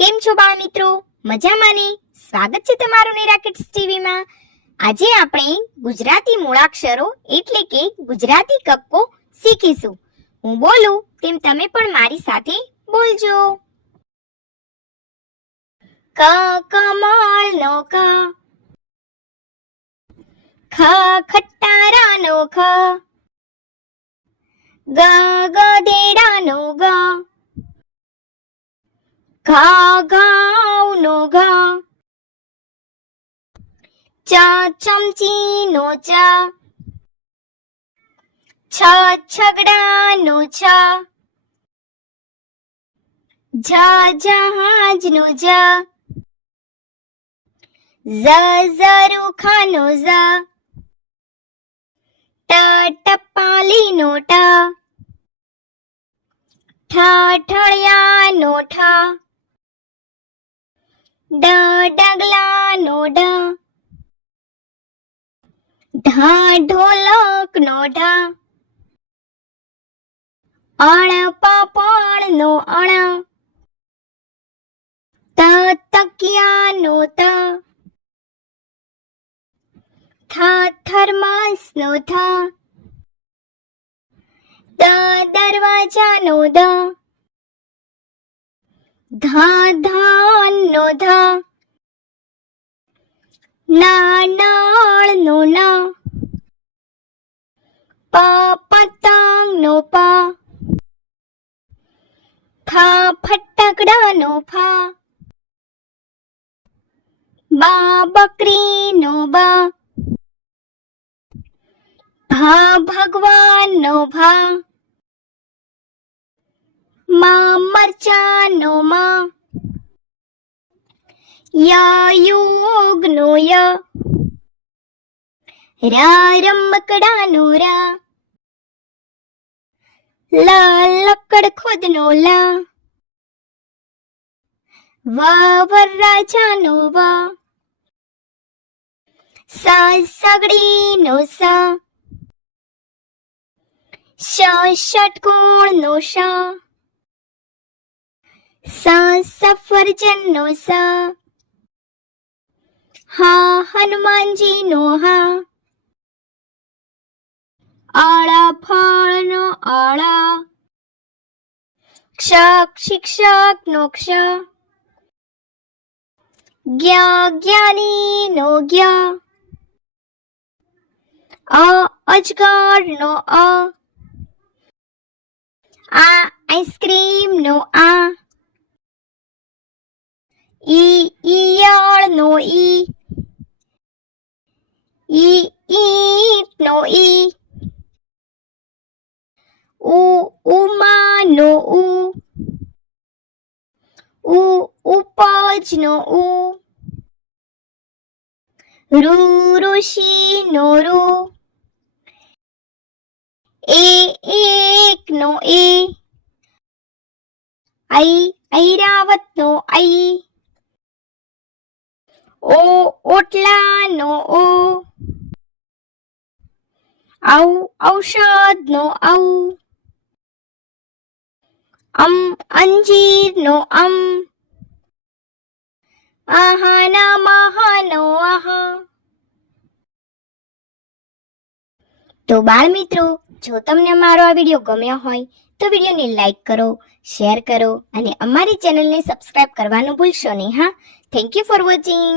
કેમ છો બાળ મિત્રો મજામાં ને સ્વાગત છે તમારું નેરા કિડ્સ ટીવીમાં આજે આપણે ગુજરાતી મૂળાક્ષરો એટલે કે ગુજરાતી કક્કો શીખીશું હું બોલું તેમ તમે પણ મારી સાથે બોલજો ક કમળ નો ક ખ ખટારા નો ખ ગ ગધેડા નો ગ ઘા ઘાવ નો ઘા ચા ચમચી નો ચા છ છગડા નો છ જા જહાજ નો જ ઝરૂખા નો ઝ ટ ટપાલી નો ટ ઠા ઠળિયા નો ઠા ડ ડગલાનો ઢ ઢા ઢોલકનો ઢા અણ પાપણનો અણ ત તકિયાનો ત થા થર્માસનો થા દ દરવાજાનો દ ધા ધા નો ધા નાનાળ નો ના પા પતંગ નો પા ફા ફટકડા નો ફા બા બકરી નો બા ભા ભગવાન નો ભા માં મરચાનો માં યા યોગનો ય રા રમકડાનો રા લા લકડ ખોદનો લા વા વરરાજાનો વા સા સગડીનો સા ષ ષટકોણનો શા સ સફરજનનો સ હા હનુમાનજીનો હા આળા નો આળા ક્ષક શિક્ષકનો ક્ષ જ્ઞા જ્ઞાનીનો જ્ઞા અ અજગરનો અ આ આઈસ્ક્રીમ નો આ い、いやのい。い、いのい。お、うまのう。お、うぱちのう。るるしのる。え、えのえ。あい、あいらわのあい。ઓ ઓટલાનો ઓ આઉ ઔષધનો આઉ અમ અંજીરનો અમ આહાના મહાનો આહા તો બાળ મિત્રો જો તમને મારો આ વિડીયો ગમ્યો હોય તો વિડીયોને લાઇક કરો શેર કરો અને અમારી ચેનલને સબસ્ક્રાઇબ કરવાનું ભૂલશો નહીં હા થેન્ક યુ ફોર વોચિંગ